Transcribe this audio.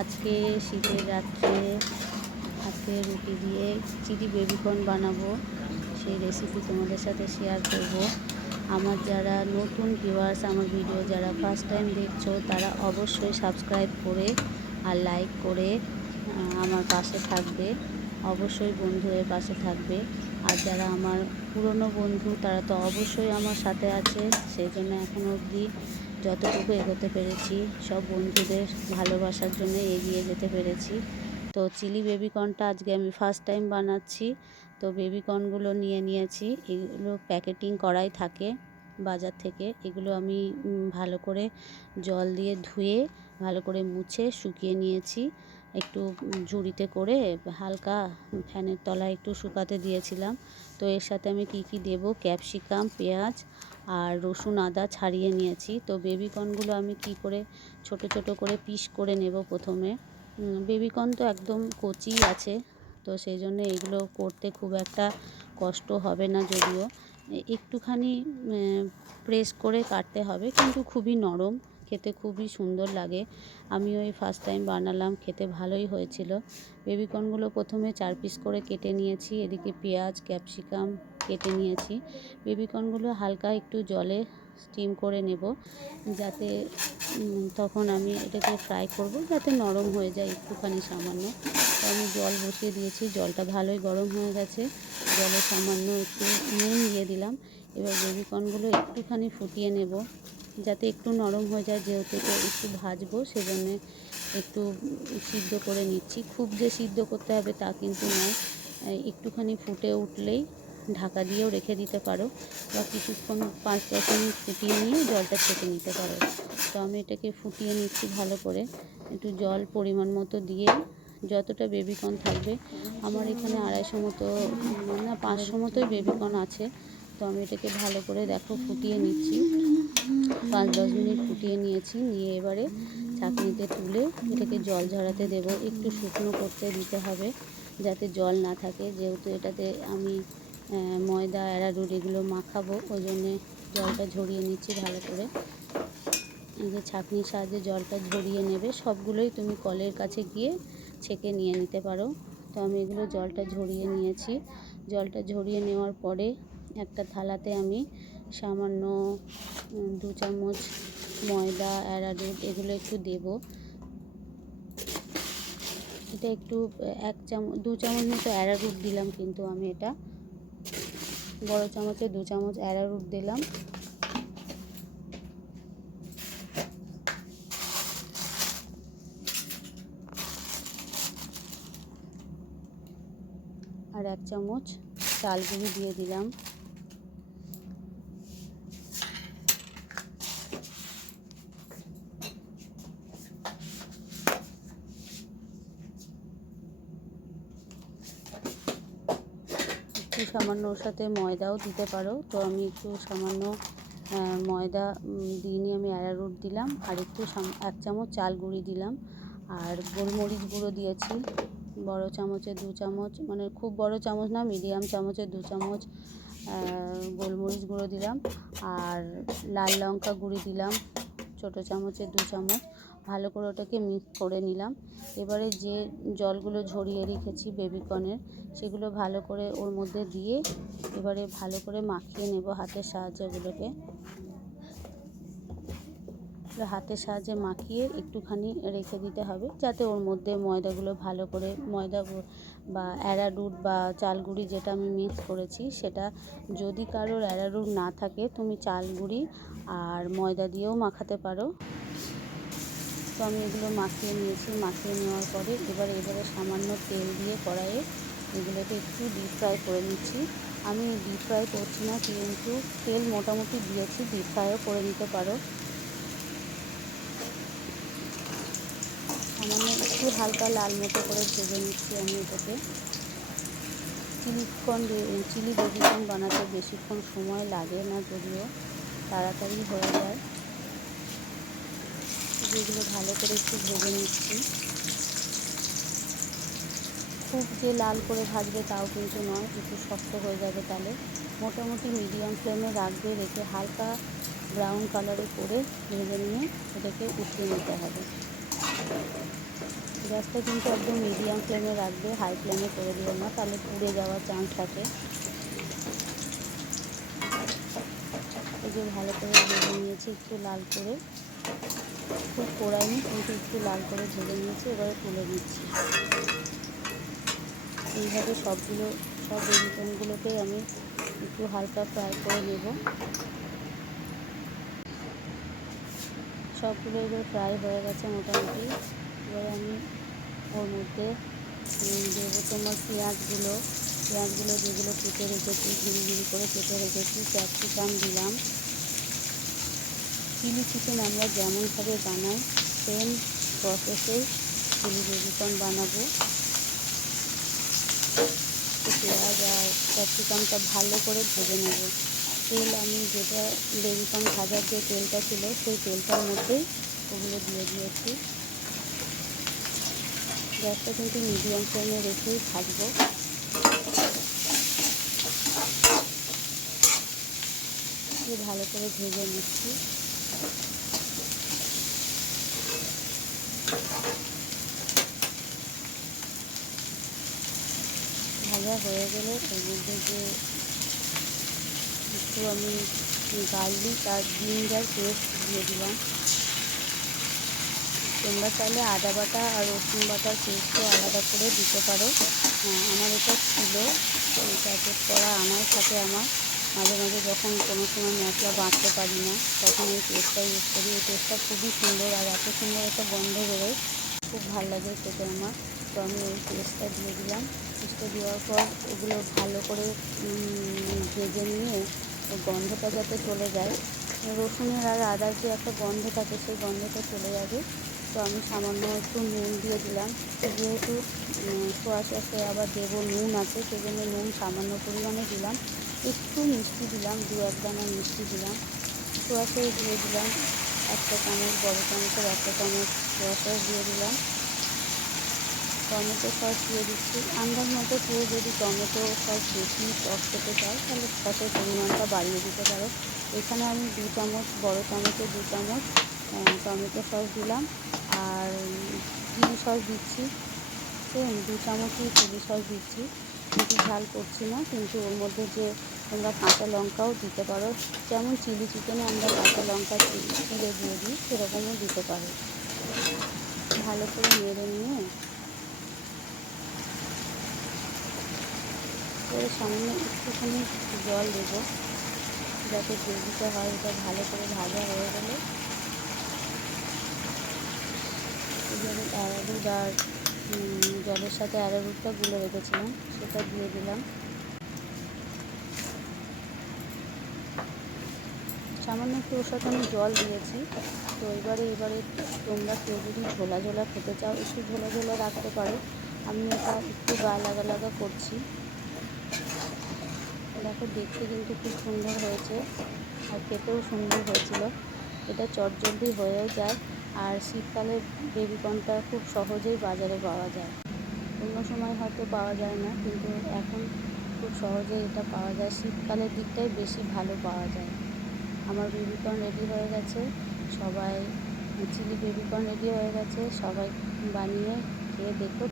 আজকে শীতের রাত্রে আজকে রুটি দিয়ে চিলি বেবিকর্ন বানাবো, সেই রেসিপি তোমাদের সাথে শেয়ার করব। আমার যারা নতুন ভিউয়ার্স, আমার ভিডিও যারা ফার্স্ট টাইম দেখছো, তারা অবশ্যই সাবস্ক্রাইব করে আর লাইক করে আমার পাশে থাকবে। অবশ্যই বন্ধু হয়ে পাশে থাকবে। আর যারা আমার পুরনো বন্ধু, তারা তো অবশ্যই আমার সাথে আছে। সেই জন্য এখনও অবধি যতটুকু এগোতে পেরেছি, সব বন্ধুদের ভালোবাসার জন্য এগিয়ে যেতে পেরেছি। তো চিলি বেবিকর্নটা আজকে আমি ফার্স্ট টাইম বানাচ্ছি। তো বেবিকর্নগুলো নিয়ে নিয়েছি, এগুলো প্যাকেটিং করাই থাকে বাজার থেকে। এগুলো আমি ভালো করে জল দিয়ে ধুয়ে ভালো করে মুছে শুকিয়ে নিয়েছি। একটু ঝুড়িতে করে হালকা ফ্যানের তলায় একটু শুকাতে দিয়েছিলাম। তো এর সাথে আমি কি দেব, ক্যাপসিকাম, পেঁয়াজ আর রসুন আদা ছাড়িয়ে নিয়েছি। তো বেবিকর্নগুলো আমি কি করে ছোট ছোট করে পিস করে নেব প্রথমে। বেবিকর্ন তো একদম কচি আছে, তো সেই জন্য এগুলো করতে খুব একটা কষ্ট হবে না, যদিও একটুখানি প্রেস করে কাটতে হবে, কিন্তু খুবই নরম, খেতে খুবই সুন্দর লাগে। আমিও এই ফার্স্ট টাইম বানালাম, খেতে ভালোই হয়েছিল। বেবিকর্নগুলো প্রথমে 4 পিস করে কেটে নিয়েছি। এদিকে পেঁয়াজ, ক্যাপসিকাম কেটে নিয়েছি। বেবিকর্নগুলো হালকা একটু জলে স্টিম করে নেব, যাতে তখন আমি এটাকে ফ্রাই করব, যাতে নরম হয়ে যায় একটুখানি সামান্য। তো আমি জল বসিয়ে দিয়েছি, জলটা ভালোই গরম হয়ে গেছে। জলে সামান্য একটু নুন দিয়ে দিলাম। এবার বেবিকর্নগুলো একটুখানি ফুটিয়ে নেব, যাতে একটু নরম হয়ে যায়, যেহেতু তো একটু ভাজবো, সেজন্যে একটু সিদ্ধ করে নিচ্ছি। খুব যে সিদ্ধ করতে হবে তা কিন্তু নয়, একটুখানি ফুটে উঠলেই ঢাকা দিয়েও রেখে দিতে পারো, বা কিছুক্ষণ 5-10 মিনিট ফুটিয়ে নিয়ে জলটা ছেঁকে নিতে পারো। তো আমি এটাকে ফুটিয়ে নিচ্ছি ভালো করে, একটু জল পরিমাণ মতো দিয়ে। যতটা বেবিকর্ন থাকবে, আমার এখানে 250 মতো না 500 মতোই বেবিকর্ন আছে। তো আমি এটাকে ভালো করে দেখো ফুটিয়ে নিচ্ছি। 5-10 মিনিট ফুটিয়ে নিয়েছি, নিয়ে এবারে ছাঁকনিতে তুলে এটাকে জল ঝরাতে দেব। একটু শুকনো করতে দিতে হবে, যাতে জল না থাকে, যেহেতু এটাতে আমি ময়দা, অ্যারারুট এগুলো মাখাবো, ওই জন্যে জলটা ঝরিয়ে নিচ্ছি ভালো করে। এই যে ছাঁকনির সাহায্যে জলটা ঝরিয়ে নেবে, সবগুলোই তুমি কলের কাছে গিয়ে ছেঁকে নিয়ে নিতে পারো। তো আমি এগুলো জলটা ঝরিয়ে নিয়েছি। জলটা ঝরিয়ে নেওয়ার পরে একটা থালাতে আমি সামান্য 2 চামচ ময়দা, অ্যারারুট এগুলো একটু দেব। এটা একটু 2 চামচ মতো অ্যারারুট দিলাম, কিন্তু আমি এটা বড় চামচে 2 চামচ অ্যারারুট দিলাম। আর 1 চামচ চাল গুঁড়ি দিয়ে দিলাম। একটু সামান্য ওর সাথে ময়দাও দিতে পারো। তো আমি একটু সামান্য ময়দা দিইনি, আমি অ্যারারুট দিলাম, আর একটু 1 চামচ চাল গুঁড়ি দিলাম। আর গোলমরিচ গুঁড়ো দিয়েছি বড় চামচে 2 চামচ, মানে খুব বড় চামচ না, মিডিয়াম চামচে 2 চামচ গোলমরিচ গুঁড়ো দিলাম। আর লাল লঙ্কা গুঁড়ি দিলাম ছোটো চামচে 2 চামচ। ভালো করে ওটাকে মিক্স করে নিলাম। এবারে যে জলগুলো ঝরিয়ে রেখেছি বেবিকর্নের, সেগুলো ভালো করে ওর মধ্যে দিয়ে এবারে ভালো করে মাখিয়ে নেব হাতের সাহায্যে। এগুলোকে হাতের সাহায্যে মাখিয়ে একটুখানি রেখে দিতে হবে, যাতে ওর মধ্যে ময়দাগুলো ভালো করে, ময়দা বা অ্যারারুট বা চাল গুঁড়ি যেটা আমি মিক্স করেছি, সেটা যদি কারোর অ্যারারুট না থাকে, তুমি চাল গুঁড়ি আর ময়দা দিয়েও মাখাতে পারো। তো আমি এগুলো মাখিয়ে নিয়েছি। মাখিয়ে নেওয়ার পরে এবারে সামান্য তেল দিয়ে কড়াইয়ে এগুলোকে একটু ডিপ ফ্রাই করে নিচ্ছি। আমি ডিপ ফ্রাই করছি না, কিন্তু তেল মোটামুটি দিয়েছি, ডিপ ফ্রাইও করে নিতে পারো। সামান্য একটু হালকা লাল মতো করে ভেজে নিচ্ছি আমি এটাকে। চিলি বেবিকর্ন বানাতে বেশিক্ষণ সময় লাগে না, যদিও তাড়াতাড়ি হয়ে যায়। যেগুলো ভালো করে একটু ভেজে নিচ্ছি। খুব যে লাল করে ভাজবে তাও কিন্তু নয়, একটু শক্ত হয়ে যাবে তাহলে। মোটামুটি মিডিয়াম ফ্লেমে রাখবে, রেখে হালকা ব্রাউন কালারে করে ভেজে নিয়ে এটাকে উঠিয়ে নিতে হবে। গ্যাসটা কিন্তু একদম মিডিয়াম ফ্লেমে রাখবে, হাই ফ্লেমে করে দিও না, তাহলে পুড়ে যাওয়ার চান্স থাকে। এই যে ভালো করে ভেজে নিয়েছি একটু লাল করে, খুব পোড়াইনি কিন্তু একটু লাল করে ভেজে নিয়েছি। এবারে তুলে নিচ্ছি। এইভাবে সব বেবিকর্নগুলোকেই আমি একটু হালকা ফ্রাই করে নেব। সবগুলো এবার ফ্রাই হয়ে গেছে মোটামুটি। এবারে আমি ওর মধ্যে দেবো তোমার পেঁয়াজগুলো যেগুলো কেটে রেখেছি, ঝিরি করে কেটে রেখেছি। ক্যাপসিকাম দিলাম। চিলি চিকেন আমরা যেমনভাবে বানাই সেম প্রসেসেই চিলি বেবিকর্ন বানাবো। পেঁয়াজ আর ক্যাপসিকামটা ভালো করে ভেজে নেব। তেল আমি যেটা বেবিকর্ন ভাজার যে তেলটা ছিল সেই তেলটার মধ্যেই ওগুলো দিয়ে দিয়েছি। গ্যাসটা কিন্তু মিডিয়াম ফ্লেমে রেখেই ভাজবো। ভালো করে ভেজে নিচ্ছি। ভাজা হয়ে গেলে এর মধ্যে যে একটু আমি গার্লিক আর জিঞ্জার পেস্ট দিয়ে দিলাম। তোমরা চাইলে আদা বাটা আর রসুন বাটার পেস্টও আলাদা করে দিতে পারো। আমার এটা ছিল, প্যাকেট করা আনাই থাকে আমার। মাঝে মাঝে যখন কোনো সময় মশলা বাঁধতে পারি না তখন এই পেস্টটা ইউজ করি। এই পেস্টটা খুবই সুন্দর আর এত সুন্দর একটা গন্ধ বেরোয়, খুব ভালো লাগে খেতে আমার। তো আমি এই পেস্টটা দিয়ে দিলাম। পেস্টটা দেওয়ার পর এগুলো ভালো করে ভেজে নিয়ে গন্ধটা যাতে চলে যায়, রসুনের আর আদার যে একটা গন্ধ থাকে সেই গন্ধটা চলে যাবে। তো আমি সামান্য একটু নুন দিয়ে দিলাম। যেহেতু সোয়া সসে আবার দেবো নুন আছে, সেই জন্য নুন সামান্য পরিমাণে দিলাম। একটু মিষ্টি দিলাম, 2-1 দানা মিষ্টি দিলাম। সোয়া সস দিয়ে দিলাম 1 চামচ, বড় চামচের 1 চামচ সোয়া সস দিয়ে দিলাম। টমেটো সস দিয়ে দিচ্ছি আন্দাজ মতো। কেউ যদি টমেটো সস বেশি টক খেতে চায় তাহলে সসের পরিমাণটা বাড়িয়ে দিতে পারো। এখানে আমি 2 চামচ, বড় চামচে 2 চামচ টমেটো সস দিলাম। আর চিলি সস দিচ্ছি, সেম 2 চামচই চিলি সস দিচ্ছি। বেশি ঝাল করছি না, কিন্তু ওর মধ্যে যে তোমরা কাঁচা লঙ্কাও দিতে পারো, যেমন চিলি চিকেনে আমরা কাঁচা লঙ্কা চিড়ে দিয়ে দিই সেরকমও দিতে পারো। ভালো করে নেড়ে নিয়ে এর সামান্য একটুখানি জল দেবো যাতে গ্রেভিটা হয়। এটা ভালো করে ভাজা হয়ে গেলে আমি অ্যারারুট আর জলের সাথে অ্যারারুটটা গুলে রেখেছিলাম সেটা দিয়ে দিলাম। সামান্য একটু ওর সাথে আমি জল দিয়েছি। তো এবারে তোমরা কেউ যদি ঝোলা ঝোলা খেতে চাও একটু ঝোলা ঝোলা রাখতে পারো। আমি এটা একটু গা লাগা করছি। দেখো দেখতে কিন্তু খুব সুন্দর হয়েছে আর খেতেও সুন্দর হয়েছিল। এটা চটজলদি হয়েও যায় আর শীতকালে বেবিকর্নটা খুব সহজেই বাজারে পাওয়া যায়। অন্য সময় হয়তো পাওয়া যায় না, কিন্তু এখন খুব সহজেই এটা পাওয়া যায়। শীতকালের দিকটাই বেশি ভালো পাওয়া যায়। আমার বেবিকর্ন রেডি হয়ে গেছে। চিলি বেবিকর্ন রেডি হয়ে গেছে। সবাই বানিয়ে খেয়ে দেখো।